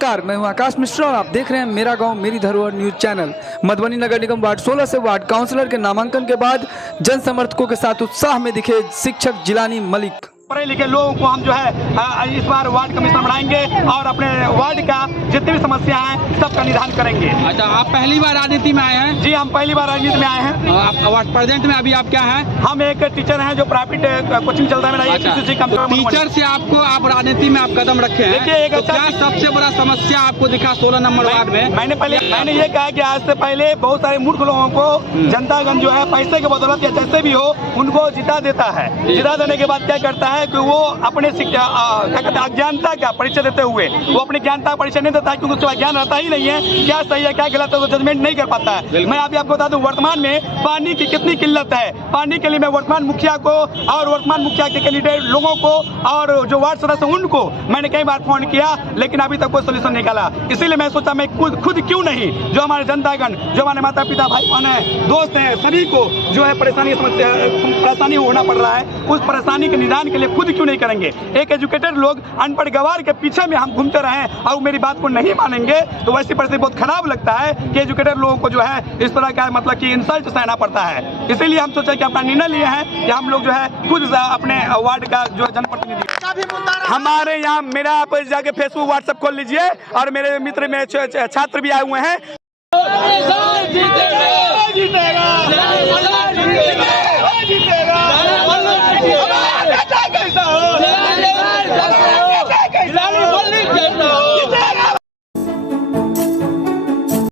नमस्कार, मैं हूं आकाश मिश्रा और आप देख रहे हैं मेरा गांव मेरी धरोहर न्यूज चैनल। मधुबनी नगर निगम वार्ड 16 से वार्ड काउंसलर के नामांकन के बाद जन समर्थकों के साथ उत्साह में दिखे शिक्षक जिलानी मलिक। पढ़े लिखे लोगों को हम जो है इस बार वार्ड कमिश्नर बनाएंगे और अपने वार्ड का जितनी भी समस्या है सबका निदान करेंगे। अच्छा, आप पहली बार राजनीति में आए हैं? जी, हम पहली बार राजनीति में आए हैं। आप प्रेजेंट में अभी आप क्या हैं? हम एक टीचर हैं जो प्राइवेट कोचिंग चलता है मेरा। अच्छा, टीचर से आप राजनीति में आप कदम रखे हैं। देखिए, एक तो क्या सबसे बड़ा समस्या आपको दिखा 16 नंबर वार्ड में? मैंने ये कहा कि आज से पहले बहुत सारे मूर्ख लोगों को जनतागण जो है पैसे के बदौलत या जैसे भी हो उनको जिता देता है। जिता देने के बाद क्या करता है कि वो अपने शिक्षा क्या कहते हैं अज्ञानता का परिचय देते हुए वो अपनी ज्ञानता का परिचय नहीं देता है, क्योंकि उसका ज्ञान रहता ही नहीं है क्या सही है क्या गलत है, तो जजमेंट नहीं कर पाता है। मैं अभी आपको बता दूं वर्तमान में पानी की कितनी किल्लत है। पानी के लिए मैं वर्तमान मुखिया को और वर्तमान मुखिया के कैंडिडेट लोगों को और जो वार्ड सदस्य उनको मैंने कई बार फोन किया, लेकिन अभी तक कोई सोल्यूशन निकाला। इसीलिए मैं सोचा मैं खुद क्यों नहीं, जो हमारे जनतागण, जो हमारे माता पिता भाई बहन है, दोस्त हैं, सभी को जो है परेशानी होना पड़ रहा है, उस परेशानी के निदान के लिए खुद क्यों नहीं करेंगे। एक एजुकेटेड लोग अनपढ़ गवार के पीछे में हम घूमते रहें और मेरी बात को नहीं मानेंगे तो वैसी परिस्थिति बहुत खराब लगता है कि एजुकेटेड लोगों को जो है इस तरह का मतलब कि इंसल्ट सहना पड़ता है। इसीलिए हम सोचे कि अपना निर्णय लिए हैं कि हम लोग जो है खुद अपने वार्ड का जो जनप्रतिनिधि हमारे यहाँ मेरा आप जाके फेसबुक व्हाट्सएप खोल लीजिए और मेरे मित्र में छात्र भी आए हुए हैं।